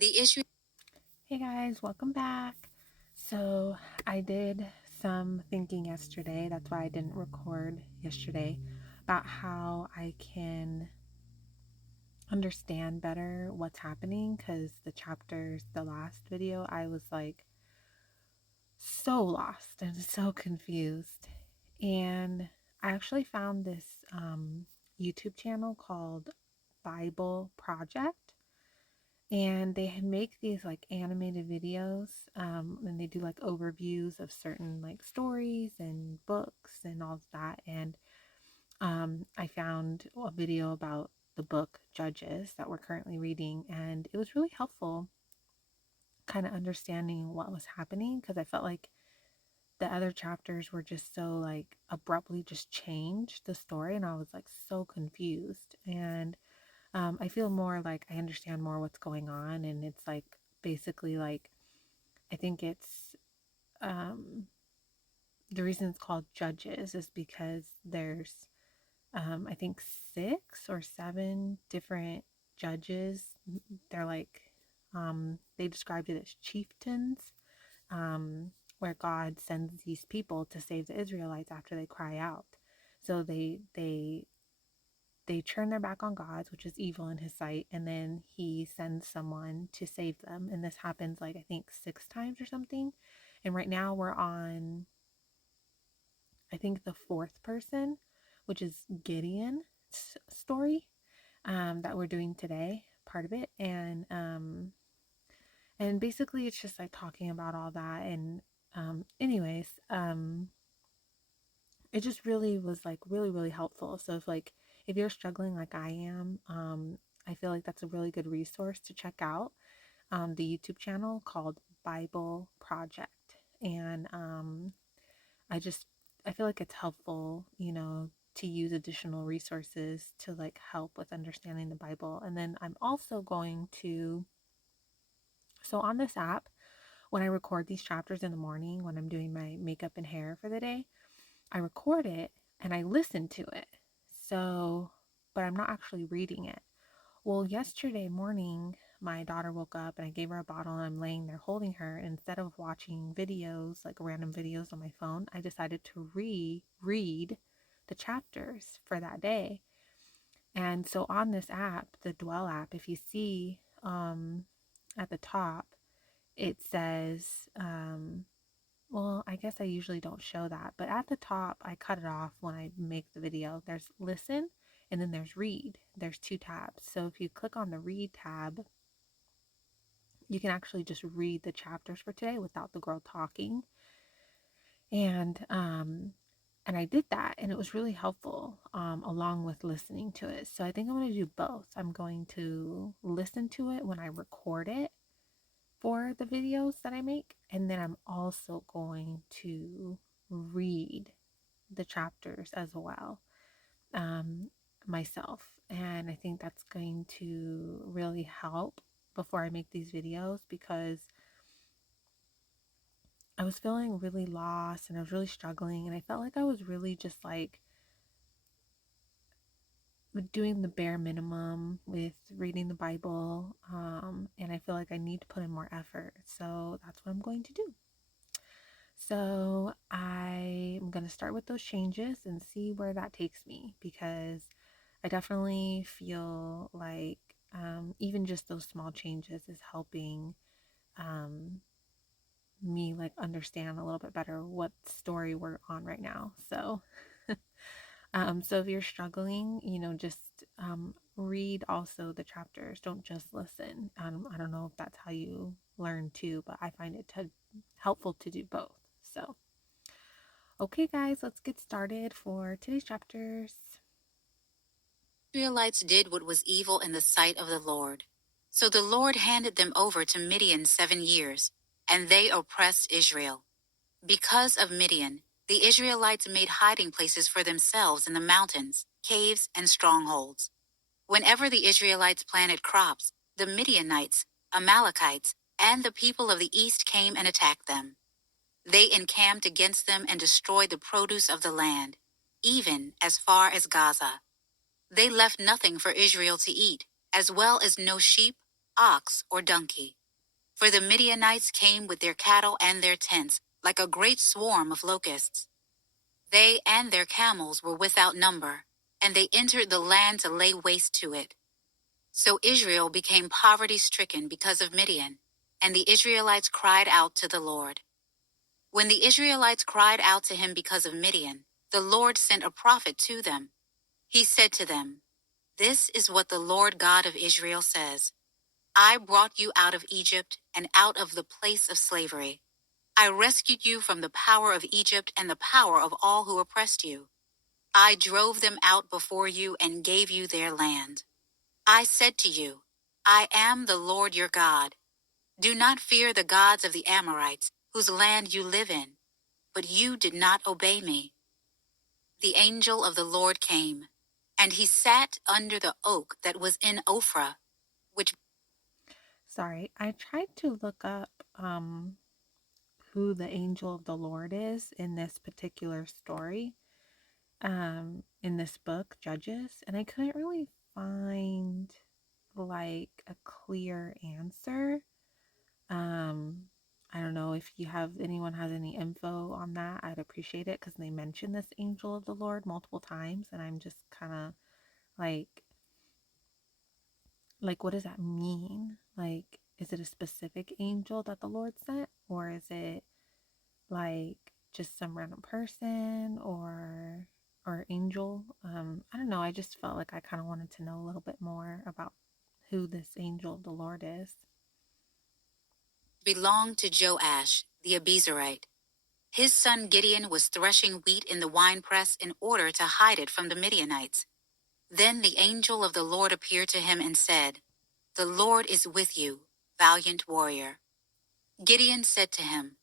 The issue. Hey guys, welcome back. So, I did some thinking yesterday. That's why I didn't record yesterday about how I can understand better what's happening because the last video, I was like so lost and so confused. And I actually found this YouTube channel called BibleProject, and they make these like animated videos, and they do like overviews of certain like stories and books and all of that. And I found a video about the book Judges that we're currently reading, and it was really helpful kind of understanding what was happening because I felt like the other chapters were just so like abruptly just changed the story, and I was like so confused. And I feel more like I understand more what's going on, and it's like basically like I think it's um, the reason it's called Judges is because there's I think 6 or 7 different judges. They're like they described it as chieftains, where God sends these people to save the Israelites after they cry out. So they turn their back on God, which is evil in his sight, and then he sends someone to save them. And this happens like I think 6 times or something. And right now we're on, I think, the fourth person, which is Gideon's story, that we're doing today, part of it. And basically it's just like talking about all that. And anyways, it just really was like really really helpful. So if you're struggling like I am, I feel like that's a really good resource to check out, the YouTube channel called Bible Project. And I just I feel like it's helpful, to use additional resources to like help with understanding the Bible. And then I'm also going to, so on this app, when I record these chapters in the morning when I'm doing my makeup and hair for the day, I record it and I listen to it. So, but I'm not actually reading it. Well, yesterday morning, my daughter woke up and I gave her a bottle and I'm laying there holding her. And instead of watching videos, like random videos on my phone, I decided to reread the chapters for that day. And so on this app, the Dwell app, if you see at the top, it says, well, I guess I usually don't show that, but at the top, I cut it off when I make the video. There's listen and then there's read. There's 2 tabs. So if you click on the read tab, you can actually just read the chapters for today without the girl talking. And I did that, and it was really helpful, along with listening to it. So I think I'm going to do both. I'm going to listen to it when I record it for the videos that I make, and then I'm also going to read the chapters as well, um, myself. And I think that's going to really help before I make these videos, because I was feeling really lost and I was really struggling, and I felt like I was really just like doing the bare minimum with reading the Bible, and I feel like I need to put in more effort. So that's what I'm going to do. So I'm going to start with those changes and see where that takes me, because I definitely feel like, even just those small changes is helping, um, me like understand a little bit better what story we're on right now. So, so if you're struggling, just read also the chapters. Don't just listen. I don't know if that's how you learn too, but I find it helpful to do both. So, okay, guys, let's get started for today's chapters. Israelites did what was evil in the sight of the Lord. So the Lord handed them over to Midian 7 years, and they oppressed Israel. Because of Midian, the Israelites made hiding places for themselves in the mountains, caves, and strongholds. Whenever the Israelites planted crops, the Midianites, Amalekites, and the people of the east came and attacked them. They encamped against them and destroyed the produce of the land, even as far as Gaza. They left nothing for Israel to eat, as well as no sheep, ox, or donkey. For the Midianites came with their cattle and their tents, like a great swarm of locusts. They and their camels were without number, and they entered the land to lay waste to it. So Israel became poverty-stricken because of Midian, and the Israelites cried out to the Lord. When the Israelites cried out to him because of Midian, the Lord sent a prophet to them. He said to them, "This is what the Lord God of Israel says. I brought you out of Egypt and out of the place of slavery. I rescued you from the power of Egypt and the power of all who oppressed you. I drove them out before you and gave you their land. I said to you, I am the Lord your God. Do not fear the gods of the Amorites, whose land you live in. But you did not obey me." The angel of the Lord came, and he sat under the oak that was in Ophrah, which Sorry, I tried to look up who the angel of the Lord is in this particular story, in this book, Judges, and I couldn't really find like a clear answer. Um, I don't know if you have anyone has any info on that. I'd appreciate it because they mention this angel of the Lord multiple times, and I'm just kind of like, what does that mean? Like, is it a specific angel that the Lord sent, or is it like just some random person or angel? I don't know. I just felt like I kind of wanted to know a little bit more about who this angel of the Lord is. belonged to Joash, the Abiezrite. His son Gideon was threshing wheat in the winepress in order to hide it from the Midianites. Then the angel of the Lord appeared to him and said, "The Lord is with you, valiant warrior." Gideon said to him,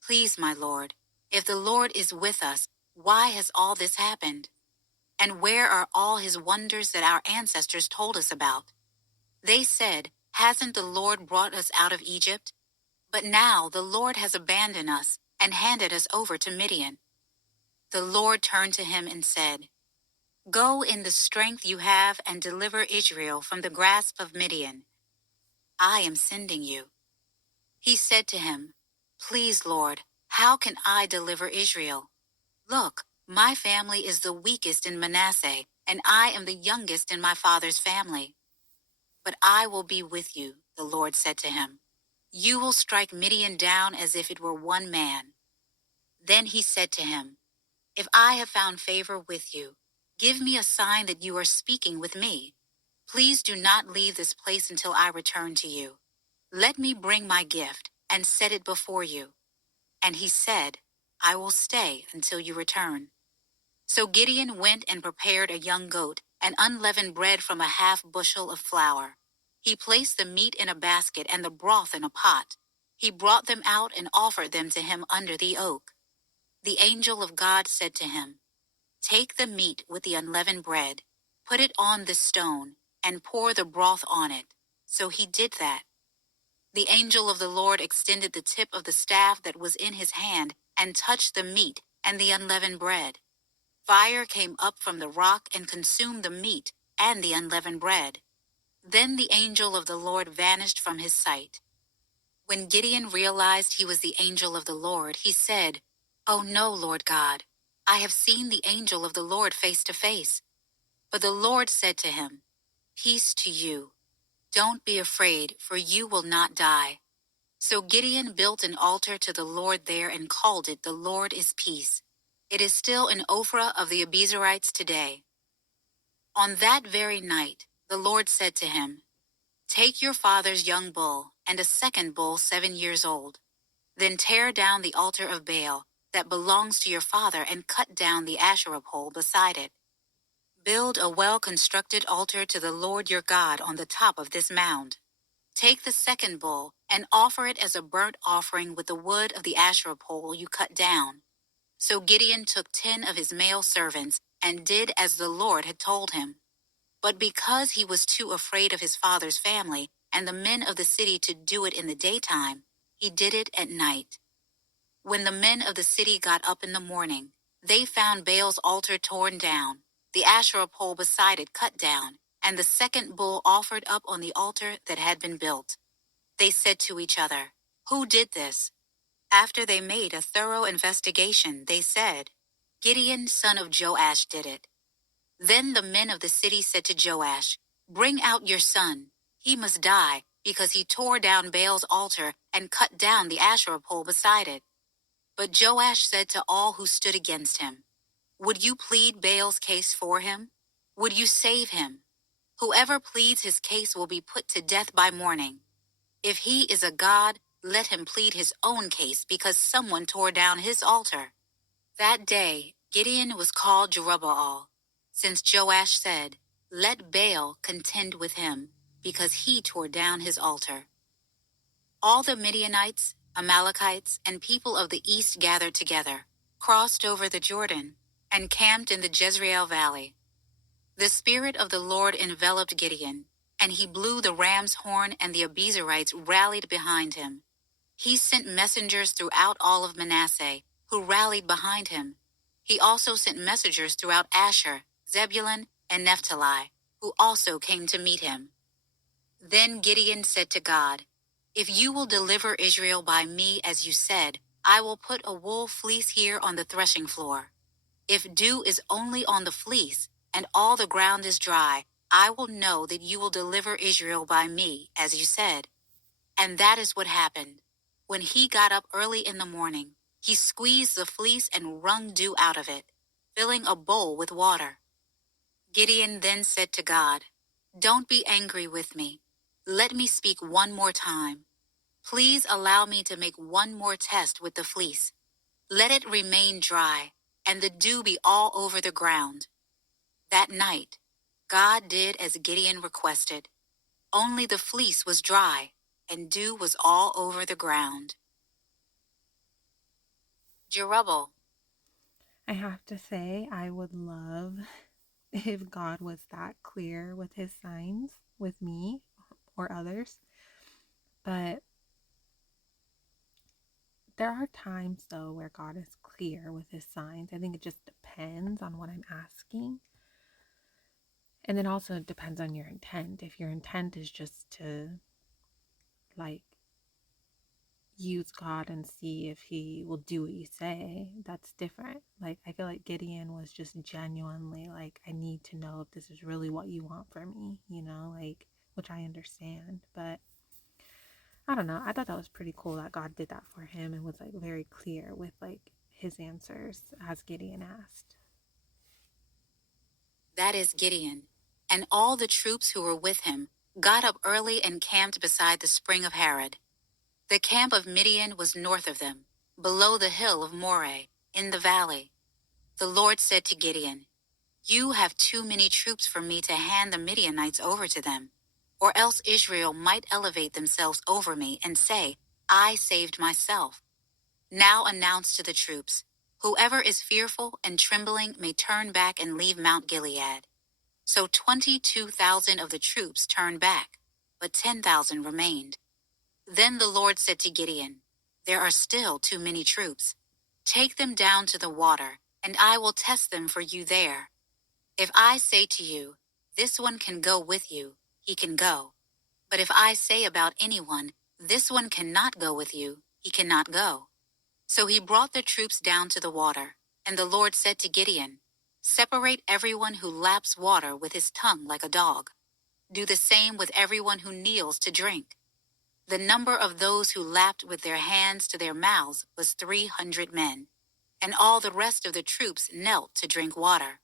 "Please, my Lord, if the Lord is with us, why has all this happened? And where are all his wonders that our ancestors told us about? They said, 'Hasn't the Lord brought us out of Egypt?' But now the Lord has abandoned us and handed us over to Midian." The Lord turned to him and said, "Go in the strength you have and deliver Israel from the grasp of Midian. I am sending you." He said to him, "Please, Lord, how can I deliver Israel? Look, my family is the weakest in Manasseh, and I am the youngest in my father's family. But I will be with you," the Lord said to him. "You will strike Midian down as if it were one man." Then he said to him, "If I have found favor with you, give me a sign that you are speaking with me. Please do not leave this place until I return to you. Let me bring my gift and set it before you." And he said, "I will stay until you return." So Gideon went and prepared a young goat and unleavened bread from a half bushel of flour. He placed the meat in a basket and the broth in a pot. He brought them out and offered them to him under the oak. The angel of God said to him, "Take the meat with the unleavened bread, put it on this stone, and pour the broth on it." So he did that. The angel of the Lord extended the tip of the staff that was in his hand and touched the meat and the unleavened bread. Fire came up from the rock and consumed the meat and the unleavened bread. Then the angel of the Lord vanished from his sight. When Gideon realized he was the angel of the Lord, he said, "Oh no, Lord God, I have seen the angel of the Lord face to face." But the Lord said to him, "Peace to you. Don't be afraid, for you will not die." So Gideon built an altar to the Lord there and called it, "The Lord is Peace." It is still in Ophrah of the Abiezrites today. On that very night, the Lord said to him, "Take your father's young bull and a second bull 7 years old. Then tear down the altar of Baal that belongs to your father and cut down the Asherah pole beside it. Build a well-constructed altar to the Lord your God on the top of this mound. Take the second bull and offer it as a burnt offering with the wood of the Asherah pole you cut down." So Gideon took 10 of his male servants and did as the Lord had told him. But because he was too afraid of his father's family and the men of the city to do it in the daytime, he did it at night. When the men of the city got up in the morning, they found Baal's altar torn down, the Asherah pole beside it cut down, and the second bull offered up on the altar that had been built. They said to each other, "Who did this?" After they made a thorough investigation, they said, "Gideon, son of Joash, did it." Then the men of the city said to Joash, "Bring out your son. He must die, because he tore down Baal's altar and cut down the Asherah pole beside it." But Joash said to all who stood against him, "Would you plead Baal's case for him? Would you save him? Whoever pleads his case will be put to death by morning. If he is a god, let him plead his own case because someone tore down his altar." That day, Gideon was called Jerubbaal, since Joash said, "Let Baal contend with him, because he tore down his altar." All the Midianites, Amalekites, and people of the east gathered together, crossed over the Jordan, and camped in the Jezreel valley. The Spirit of the Lord enveloped Gideon, and he blew the ram's horn, and the Abiezrites rallied behind him. He sent messengers throughout all of Manasseh, who rallied behind him. He also sent messengers throughout Asher, Zebulun, and Naphtali, who also came to meet him. Then Gideon said to God, "If you will deliver Israel by me as you said, I will put a wool fleece here on the threshing floor. If dew is only on the fleece, and all the ground is dry, I will know that you will deliver Israel by me, as you said." And that is what happened. When he got up early in the morning, he squeezed the fleece and wrung dew out of it, filling a bowl with water. Gideon then said to God, "Don't be angry with me. Let me speak one more time. Please allow me to make one more test with the fleece. Let it remain dry, and the dew be all over the ground." That night, God did as Gideon requested. Only the fleece was dry, and dew was all over the ground. Jerubbaal. I have to say, I would love if God was that clear with his signs with me or others. But there are times, though, where God is clear with his signs. I think it just depends on what I'm asking. And then also it depends on your intent. If your intent is just to, like, use God and see if he will do what you say, that's different. Like, I feel like Gideon was just genuinely like, I need to know if this is really what you want from me, like, which I understand. But I don't know. I thought that was pretty cool that God did that for him and was like very clear with like his answers as Gideon asked. That is Gideon, and all the troops who were with him got up early and camped beside the spring of Harod. The camp of Midian was north of them, below the hill of Moreh, in the valley. The Lord said to Gideon, "You have too many troops for me to hand the Midianites over to them, or else Israel might elevate themselves over me and say, 'I saved myself.' Now announce to the troops, 'Whoever is fearful and trembling may turn back and leave Mount Gilead.'" So 22,000 of the troops turned back, but 10,000 remained. Then the Lord said to Gideon, "There are still too many troops. Take them down to the water, and I will test them for you there. If I say to you, 'This one can go with you,' he can go. But if I say about anyone, 'This one cannot go with you,' he cannot go." So he brought the troops down to the water, and the Lord said to Gideon, "Separate everyone who laps water with his tongue like a dog. Do the same with everyone who kneels to drink." The number of those who lapped with their hands to their mouths was 300 men, and all the rest of the troops knelt to drink water.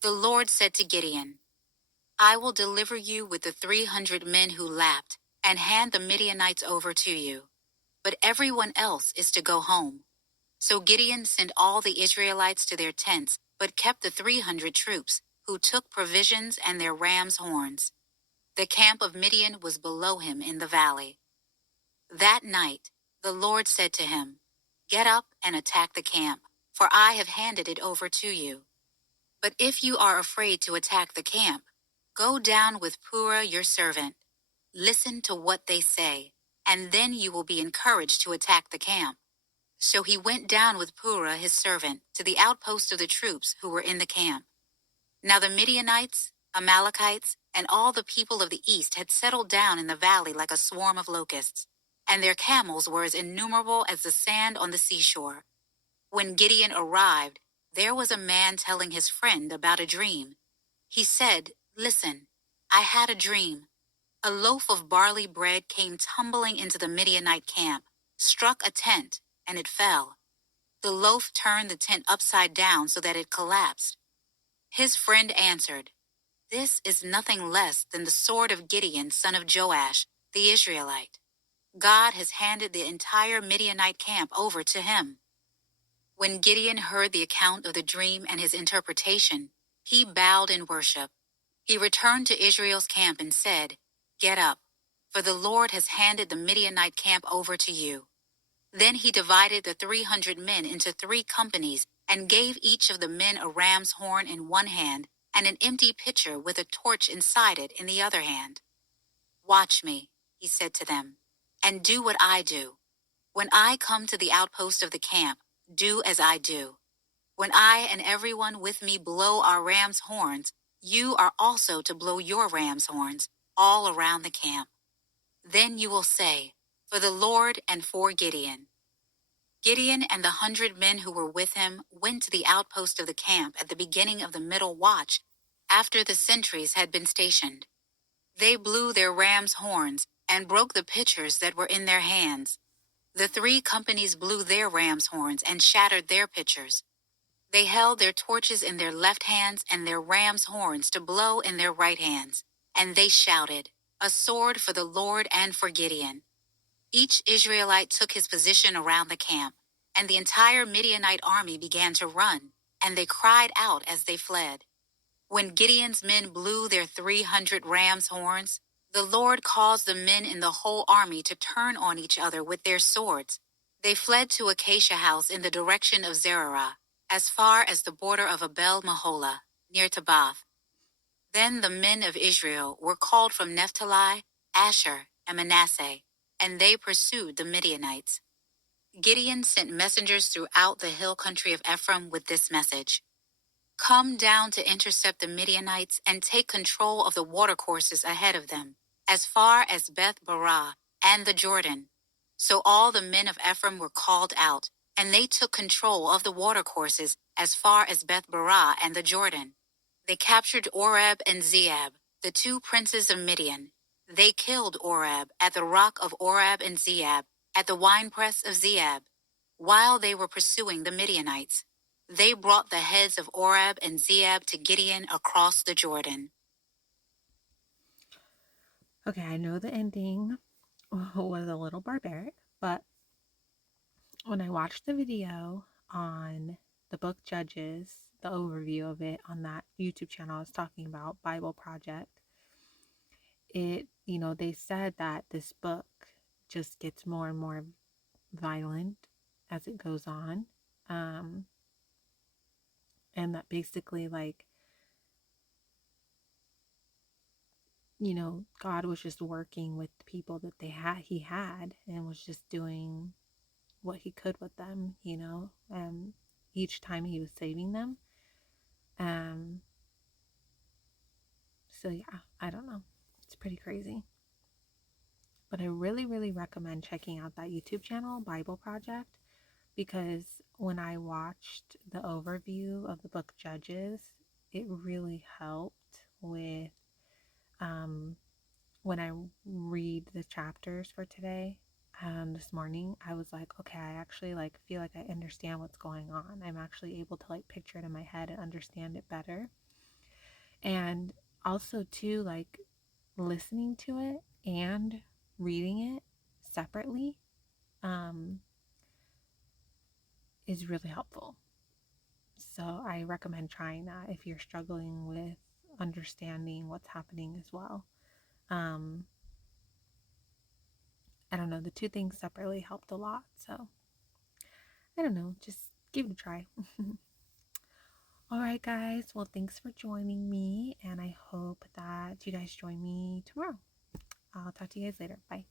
The Lord said to Gideon, "I will deliver you with the 300 men who lapped, and hand the Midianites over to you. But everyone else is to go home." So Gideon sent all the Israelites to their tents, but kept the 300 troops, who took provisions and their rams' horns. The camp of Midian was below him in the valley. That night, the Lord said to him, "Get up and attack the camp, for I have handed it over to you. But if you are afraid to attack the camp, go down with Purah your servant. Listen to what they say, and then you will be encouraged to attack the camp." So he went down with Purah his servant to the outpost of the troops who were in the camp. Now the Midianites, Amalekites, and all the people of the east had settled down in the valley like a swarm of locusts, and their camels were as innumerable as the sand on the seashore. When Gideon arrived, there was a man telling his friend about a dream. He said, "Listen, I had a dream. A loaf of barley bread came tumbling into the Midianite camp, struck a tent, and it fell. The loaf turned the tent upside down so that it collapsed." His friend answered, "This is nothing less than the sword of Gideon, son of Joash, the Israelite. God has handed the entire Midianite camp over to him." When Gideon heard the account of the dream and his interpretation, he bowed in worship. He returned to Israel's camp and said, "Get up, for the Lord has handed the Midianite camp over to you." Then he divided the 300 men into 3 companies and gave each of the men a ram's horn in one hand and an empty pitcher with a torch inside it in the other hand. "Watch me," he said to them, "and do what I do. When I come to the outpost of the camp, do as I do. When I and everyone with me blow our ram's horns, you are also to blow your ram's horns all around the camp. Then you will say, 'For the Lord and for Gideon.'" Gideon and the 100 men who were with him went to the outpost of the camp at the beginning of the middle watch, after the sentries had been stationed. They blew their ram's horns and broke the pitchers that were in their hands. The 3 companies blew their ram's horns and shattered their pitchers. They held their torches in their left hands and their ram's horns to blow in their right hands. And they shouted, "A sword for the Lord and for Gideon." Each Israelite took his position around the camp, and the entire Midianite army began to run, and they cried out as they fled. When Gideon's men blew their 300 ram's horns, the Lord caused the men in the whole army to turn on each other with their swords. They fled to Acacia House in the direction of Zererah, as far as the border of Abel Maholah, near Tabbath. Then the men of Israel were called from Naphtali, Asher, and Manasseh, and they pursued the Midianites. Gideon sent messengers throughout the hill country of Ephraim with this message: "Come down to intercept the Midianites and take control of the watercourses ahead of them, as far as Beth Barah and the Jordan." So all the men of Ephraim were called out, and they took control of the watercourses as far as Beth Barah and the Jordan. They captured Oreb and Zeeb, the 2 princes of Midian. They killed Oreb at the rock of Oreb and Zeeb, at the winepress of Zeeb, while they were pursuing the Midianites. They brought the heads of Oreb and Zeeb to Gideon across the Jordan. Okay, I know the ending was a little barbaric, but when I watched the video on the book Judges, the overview of it on that YouTube channel I was talking about, BibleProject, they said that this book just gets more and more violent as it goes on. And that basically, like, God was just working with the people that he had, and was just doing what he could with them, each time he was saving them. So yeah, I don't know. It's pretty crazy. But I really, really recommend checking out that YouTube channel, BibleProject, because when I watched the overview of the book Judges, it really helped with when I read the chapters for today. This morning, I was like, okay, I actually feel like I understand what's going on. I'm actually able to picture it in my head and understand it better. And also too, listening to it and reading it separately is really helpful. So I recommend trying that if you're struggling with understanding what's happening as well. I don't know, the 2 things separately helped a lot. So I don't know, just give it a try. All right, guys. Well, thanks for joining me, and I hope that you guys join me tomorrow. I'll talk to you guys later. Bye.